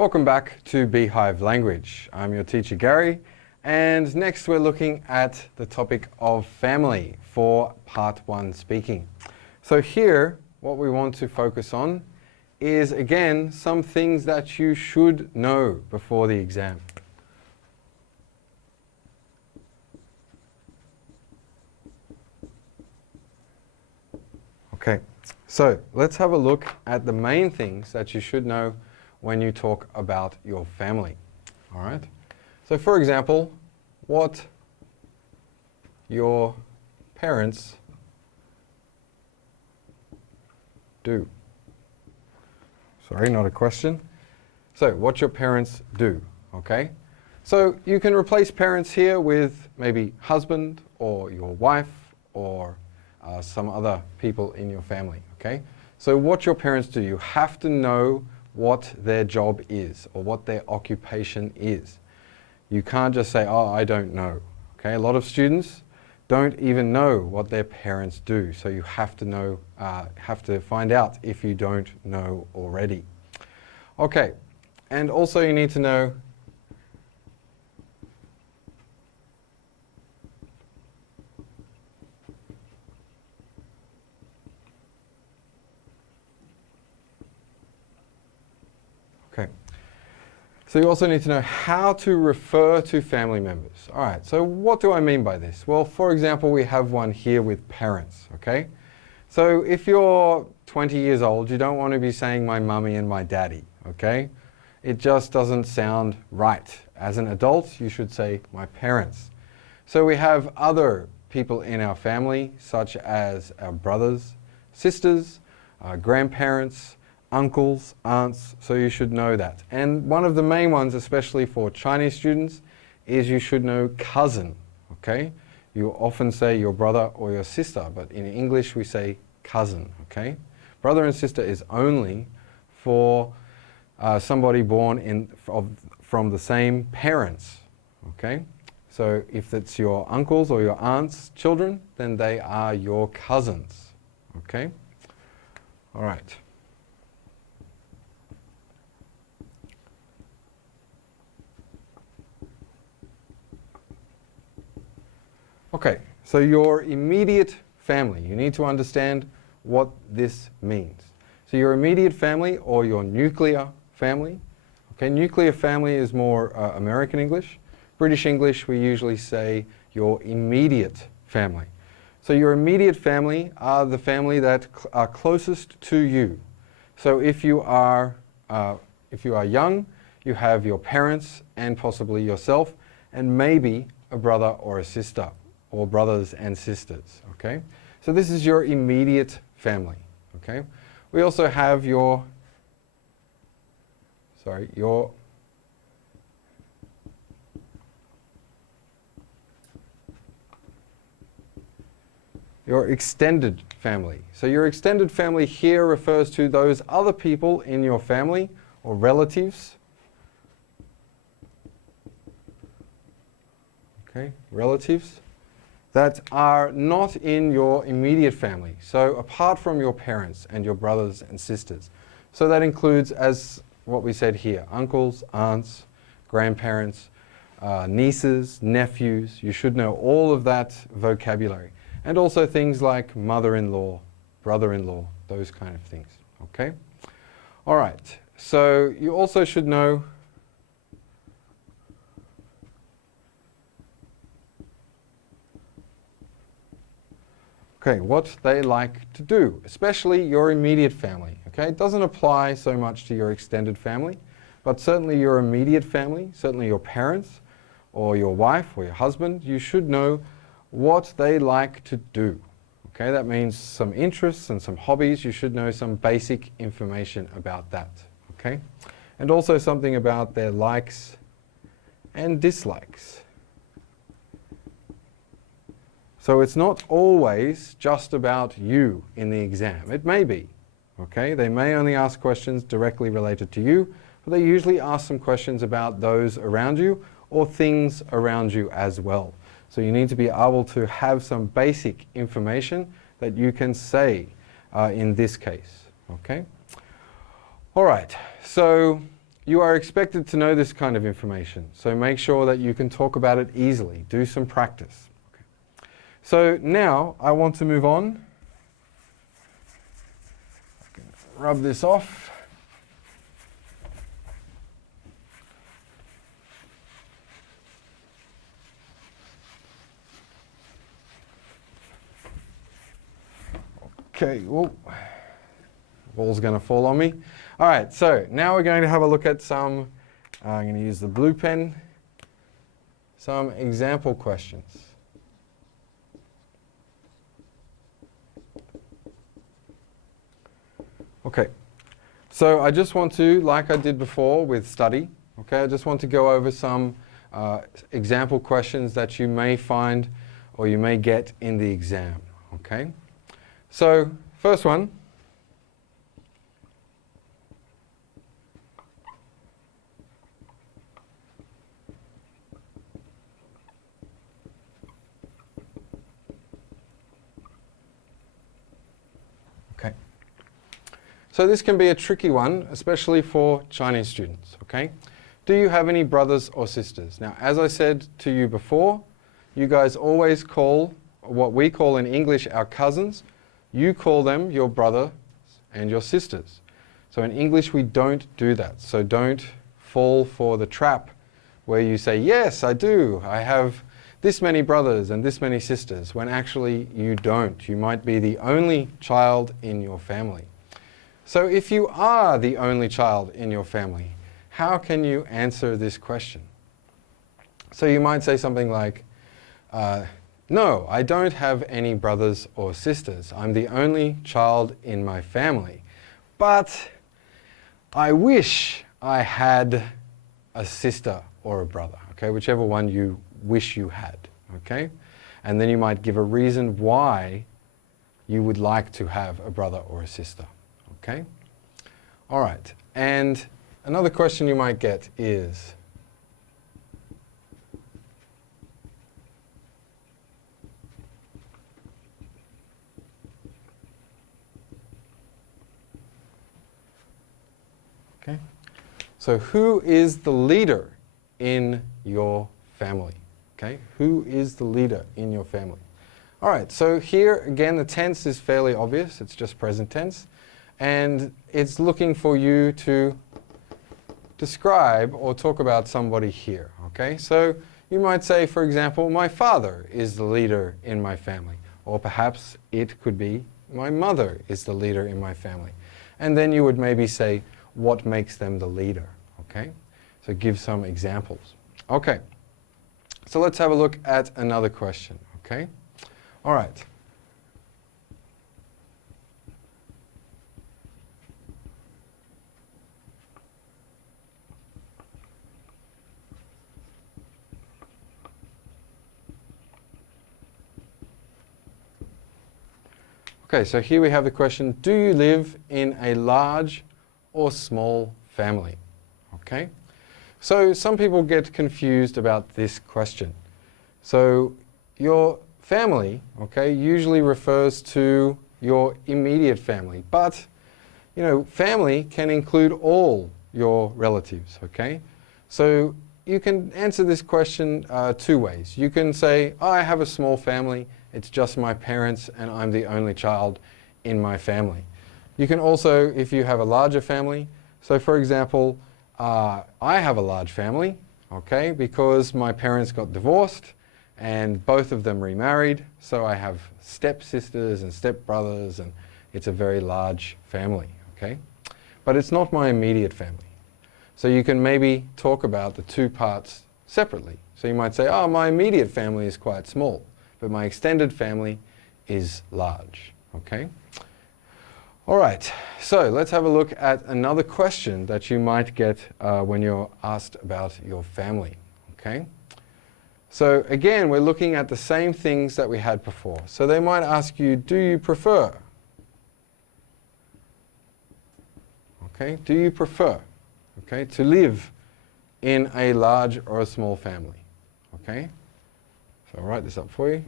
Welcome back to Beehive Language. I'm your teacher Gary, and next we're looking at the topic of family for Part 1 speaking. So here, what we want to focus on is, again, some things that you should know before the exam. Okay, so let's have a look at the main things that you should know when you talk about your family. All right? So for example, what your parents do. Sorry, not a question. So what your parents do, okay? So you can replace parents here with maybe husband or your wife or some other people in your family, okay? So what your parents do, you have to know what their job is or what their occupation is. You can't just say, oh, I don't know, okay? A lot of students don't even know what their parents do, so you have to know, have to find out if you don't know already. Okay, and also you need to know so you also need to know how to refer to family members. All right, so what do I mean by this? Well, for example, we have one here with parents, okay? So if you're 20 years old, you don't want to be saying my mummy and my daddy, okay? It just doesn't sound right. As an adult, you should say my parents. So we have other people in our family, such as our brothers, sisters, grandparents, uncles, aunts, so you should know that. And one of the main ones, especially for Chinese students, is you should know cousin, okay? You often say your brother or your sister, but in English we say cousin, okay? Brother and sister is only for somebody born from the same parents, okay? So if it's your uncles or your aunts' children, then they are your cousins, okay? All right. Okay, so your immediate family, you need to understand what this means. So your immediate family or your nuclear family, okay, nuclear family is more American English. British English, we usually say your immediate family. So your immediate family are the family that are closest to you. So if you are young, you have your parents and possibly yourself and maybe a brother or a sister, or brothers and sisters, okay? So this is your immediate family, okay? We also have your extended family. So your extended family here refers to those other people in your family or relatives, okay, relatives, that are not in your immediate family. So apart from your parents and your brothers and sisters. So that includes, as what we said here, uncles, aunts, grandparents, nieces, nephews. You should know all of that vocabulary. And also things like mother-in-law, brother-in-law, those kind of things, okay? All right, so you also should know what they like to do, especially your immediate family, okay? It doesn't apply so much to your extended family, but certainly your immediate family, certainly your parents or your wife or your husband, you should know what they like to do, okay? That means some interests and some hobbies. You should know some basic information about that, okay? And also something about their likes and dislikes. So it's not always just about you in the exam. It may be, okay? They may only ask questions directly related to you, but they usually ask some questions about those around you or things around you as well. So you need to be able to have some basic information that you can say in this case, okay? All right, so you are expected to know this kind of information. So make sure that you can talk about it easily. Do some practice. Okay. So now I want to move on. I can rub this off. Okay, whoa. Ball's going to fall on me. All right, so now we're going to have a look at some, I'm going to use the blue pen, some example questions. Okay, so I just want to, like I did before with study, okay, I just want to go over some example questions that you may find or you may get in the exam, okay? So, first one. Okay. So this can be a tricky one, especially for Chinese students, okay? Do you have any brothers or sisters? Now, as I said to you before, you guys always call what we call in English our cousins. You call them your brothers and your sisters. So in English we don't do that. So don't fall for the trap where you say, yes, I do. I have this many brothers and this many sisters, when actually you don't. You might be the only child in your family. So if you are the only child in your family, how can you answer this question? So you might say something like, no, I don't have any brothers or sisters. I'm the only child in my family. But I wish I had a sister or a brother, okay? Whichever one you wish you had, okay? And then you might give a reason why you would like to have a brother or a sister, okay? All right, and another question you might get is, okay, so who is the leader in your family? Okay, who is the leader in your family? All right, so here again the tense is fairly obvious. It's just present tense. And it's looking for you to describe or talk about somebody here. Okay, so you might say, for example, my father is the leader in my family. Or perhaps it could be my mother is the leader in my family. And then you would maybe say, what makes them the leader? Okay, so give some examples. Okay. So let's have a look at another question, okay? All right. Okay, so here we have the question, do you live in a large or small family? Okay? So some people get confused about this question. So your family, okay, usually refers to your immediate family. But, you know, family can include all your relatives, okay? So you can answer this question two ways. You can say, oh, I have a small family. It's just my parents and I'm the only child in my family. You can also, if you have a larger family, so for example, I have a large family, okay, because my parents got divorced and both of them remarried, so I have stepsisters and stepbrothers, and it's a very large family, okay? But it's not my immediate family. So you can maybe talk about the two parts separately. So you might say, oh, my immediate family is quite small, but my extended family is large, okay? All right, so let's have a look at another question that you might get when you're asked about your family, okay? So again, we're looking at the same things that we had before. So they might ask you, do you prefer? Okay, do you prefer, okay, to live in a large or a small family? Okay, so I'll write this up for you.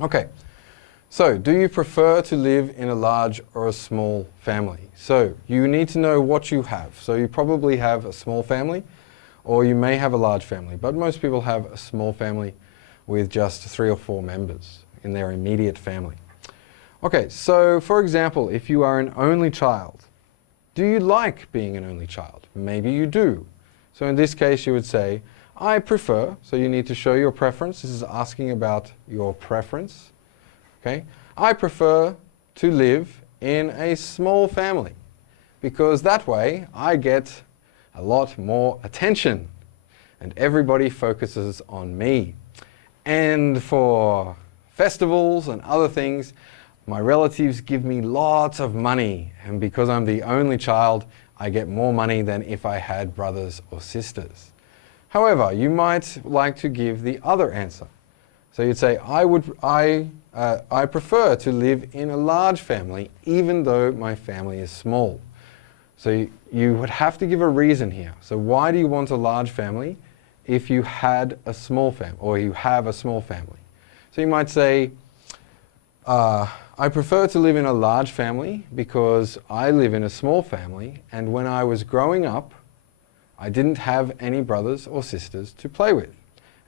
Okay, so do you prefer to live in a large or a small family? So you need to know what you have. So you probably have a small family, or you may have a large family, but most people have a small family with just 3 or 4 members in their immediate family. Okay, so for example, if you are an only child, do you like being an only child? Maybe you do. So in this case you would say, I prefer, so you need to show your preference. This is asking about your preference. Okay? I prefer to live in a small family because that way I get a lot more attention and everybody focuses on me. And for festivals and other things, my relatives give me lots of money, and because I'm the only child, I get more money than if I had brothers or sisters. However, you might like to give the other answer. So you'd say, I prefer to live in a large family even though my family is small. So you would have to give a reason here. So why do you want a large family if you had a small family, or you have a small family? So you might say, I prefer to live in a large family because I live in a small family, and when I was growing up, I didn't have any brothers or sisters to play with,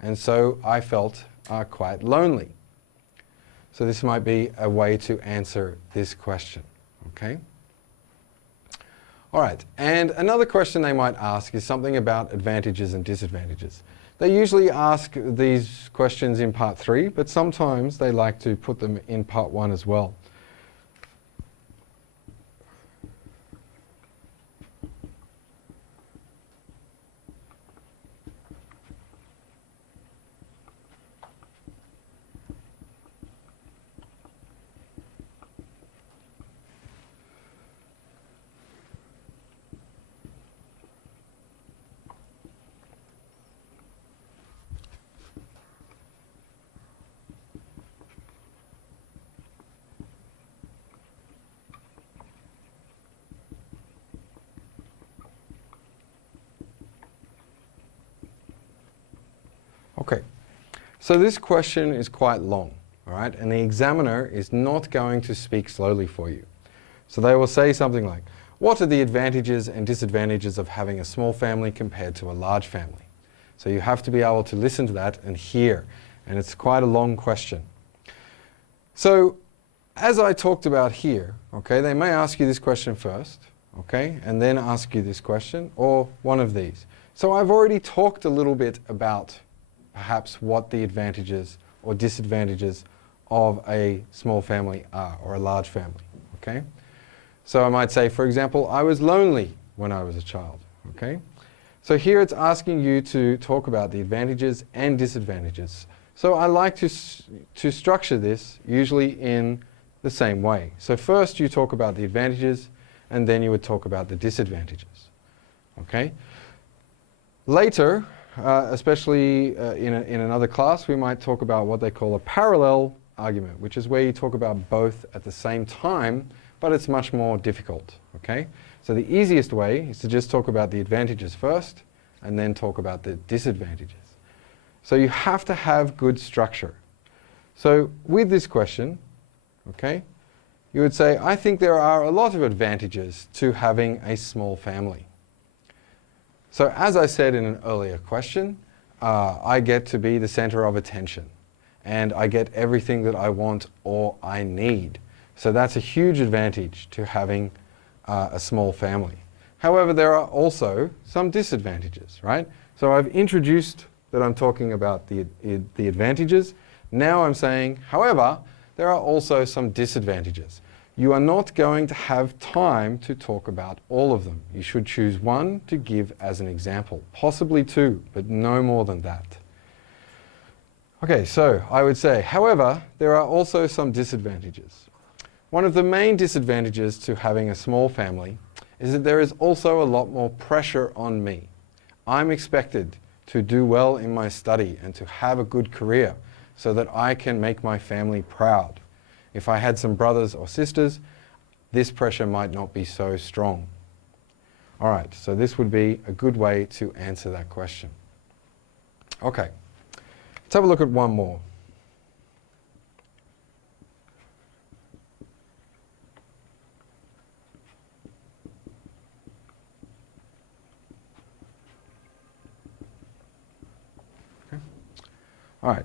and so I felt quite lonely. So this might be a way to answer this question, okay? All right, and another question they might ask is something about advantages and disadvantages. They usually ask these questions in part 3, but sometimes they like to put them in part 1 as well. Okay, so this question is quite long, all right, and the examiner is not going to speak slowly for you. So they will say something like, what are the advantages and disadvantages of having a small family compared to a large family? So you have to be able to listen to that and hear, and it's quite a long question. So as I talked about here, okay, they may ask you this question first, okay, and then ask you this question, or one of these. So I've already talked a little bit about perhaps what the advantages or disadvantages of a small family are, or a large family, okay? So I might say, for example, I was lonely when I was a child, okay? So here it's asking you to talk about the advantages and disadvantages. So I like to structure this usually in the same way. So first you talk about the advantages, and then you would talk about the disadvantages, okay? Later, especially in another class, we might talk about what they call a parallel argument, which is where you talk about both at the same time, but it's much more difficult, okay? So the easiest way is to just talk about the advantages first, and then talk about the disadvantages. So you have to have good structure. So with this question, okay, you would say, I think there are a lot of advantages to having a small family. So as I said in an earlier question, I get to be the center of attention, and I get everything that I want or I need. So that's a huge advantage to having a small family. However, there are also some disadvantages, right? So I've introduced that I'm talking about the advantages. Now I'm saying, however, there are also some disadvantages. You are not going to have time to talk about all of them. You should choose one to give as an example, possibly 2, but no more than that. Okay, so I would say, however, there are also some disadvantages. One of the main disadvantages to having a small family is that there is also a lot more pressure on me. I'm expected to do well in my study and to have a good career so that I can make my family proud. If I had some brothers or sisters, this pressure might not be so strong. All right, so this would be a good way to answer that question. Okay, let's have a look at one more. All right.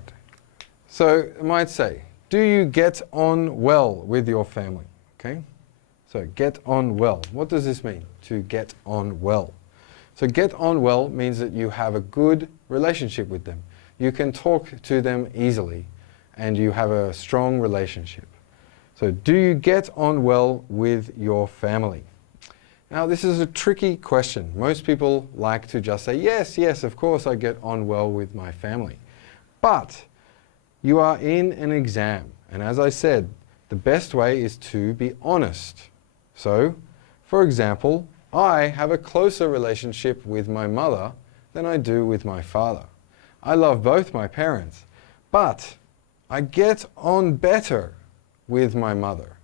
So I might say, do you get on well with your family? Okay. So get on well. What does this mean, to get on well? So get on well means that you have a good relationship with them. You can talk to them easily and you have a strong relationship. So do you get on well with your family? Now this is a tricky question. Most people like to just say, yes, yes, of course I get on well with my family. But you are in an exam, and as I said, the best way is to be honest. So, for example, I have a closer relationship with my mother than I do with my father. I love both my parents, but I get on better with my mother.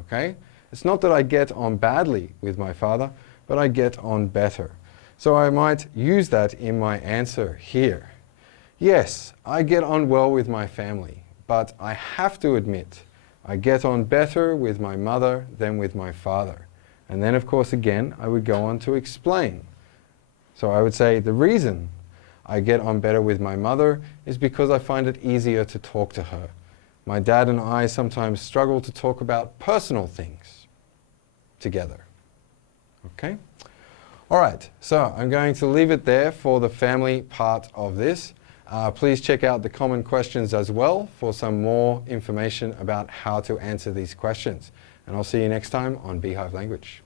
Okay? It's not that I get on badly with my father, but I get on better. So I might use that in my answer here. Yes, I get on well with my family, but I have to admit, I get on better with my mother than with my father. And then, of course, again, I would go on to explain. So I would say the reason I get on better with my mother is because I find it easier to talk to her. My dad and I sometimes struggle to talk about personal things together. Okay? All right, so I'm going to leave it there for the family part of this. Please check out the common questions as well for some more information about how to answer these questions. And I'll see you next time on Beehive Language.